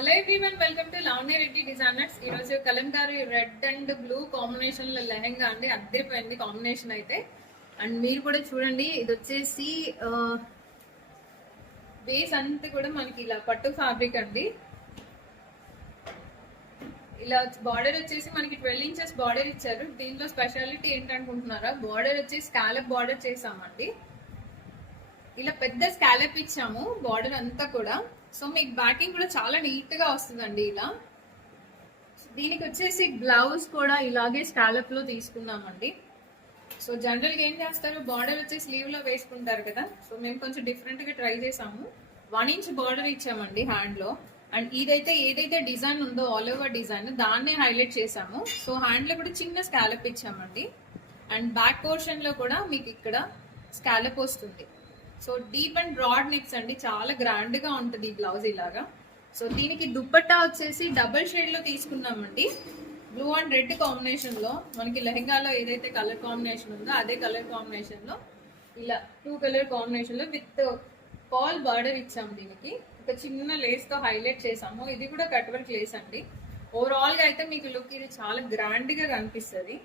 Hello everyone, welcome to Lavanya Reddy designers. ఈ రోజు Kalamkari red and blue combination లో లెహంగా అండి. అద్దరిపోయింది కాంబినేషన్ అయితే. అండ్ మీరు కూడా చూడండి, ఇది వచ్చేసి బేస్ అంతా కూడా మనకి ఇలా పట్టు ఫ్యాబ్రిక్ అండి. ఇలా బార్డర్ వచ్చేసి మనకి 12 ఇంచెస్ బార్డర్ ఇచ్చారు. దీంట్లో స్పెషాలిటీ ఏంటనుకుంటున్నారా, బార్డర్ వచ్చేసి స్కాలప్ బార్డర్ చేసామండి. ఇలా పెద్ద స్కాలప్ ఇచ్చాము బార్డర్ అంతా కూడా. సో మీకు బ్యాకింగ్ కూడా చాలా నీట్ గా వస్తుందండి. ఇలా దీనికి వచ్చేసి బ్లౌజ్ కూడా ఇలాగే స్కాలప్ లో తీసుకున్నామండి. సో జనరల్ గా ఏం చేస్తారు, బార్డర్ వచ్చి స్లీవ్ లో వేసుకుంటారు కదా. సో మేము కొంచెం డిఫరెంట్ గా ట్రై చేసాము. 1 ఇంచ్ బార్డర్ ఇచ్చామండి హ్యాండ్ లో. అండ్ ఇదైతే ఏదైతే డిజైన్ ఉందో ఆల్ ఓవర్ డిజైన్ దాన్నే హైలైట్ చేసాము. సో హ్యాండ్ లో కూడా చిన్న స్కాలప్ ఇచ్చామండి. అండ్ బ్యాక్ పోర్షన్ లో కూడా మీకు ఇక్కడ స్కాలప్ వస్తుంది. So deep and broad necks అండి, చాలా గ్రాండ్ గా ఉంటుంది ఈ బ్లౌజ్ ఇలాగా. సో దీనికి దుప్పట్టా వచ్చేసి డబుల్ షేడ్ లో తీసుకున్నామండి. బ్లూ అండ్ రెడ్ కాంబినేషన్ లో మనకి లెహంగాలో ఏదైతే కలర్ కాంబినేషన్ ఉందో అదే కలర్ కాంబినేషన్ లో ఇలా 2 కలర్ కాంబినేషన్ లో విత్ పాల్ బార్డర్ ఇచ్చాము. దీనికి ఒక చిన్న లేస్ తో హైలైట్ చేసాము. ఇది కూడా కట్ వర్క్ లేస్ అండి. ఓవరాల్ గా అయితే మీకు లుక్ ఇది చాలా గ్రాండ్ గా కనిపిస్తుంది.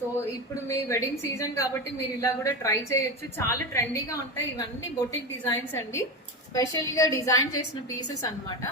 సో ఇప్పుడు మీ వెడ్డింగ్ సీజన్ కాబట్టి మీరు ఇలా కూడా ట్రై చేయొచ్చు. చాలా ట్రెండీగా ఉంటాయి. ఇవన్నీ బొటిక్ డిజైన్స్ అండి, స్పెషల్ గా డిజైన్ చేసిన పీసెస్ అన్నమాట.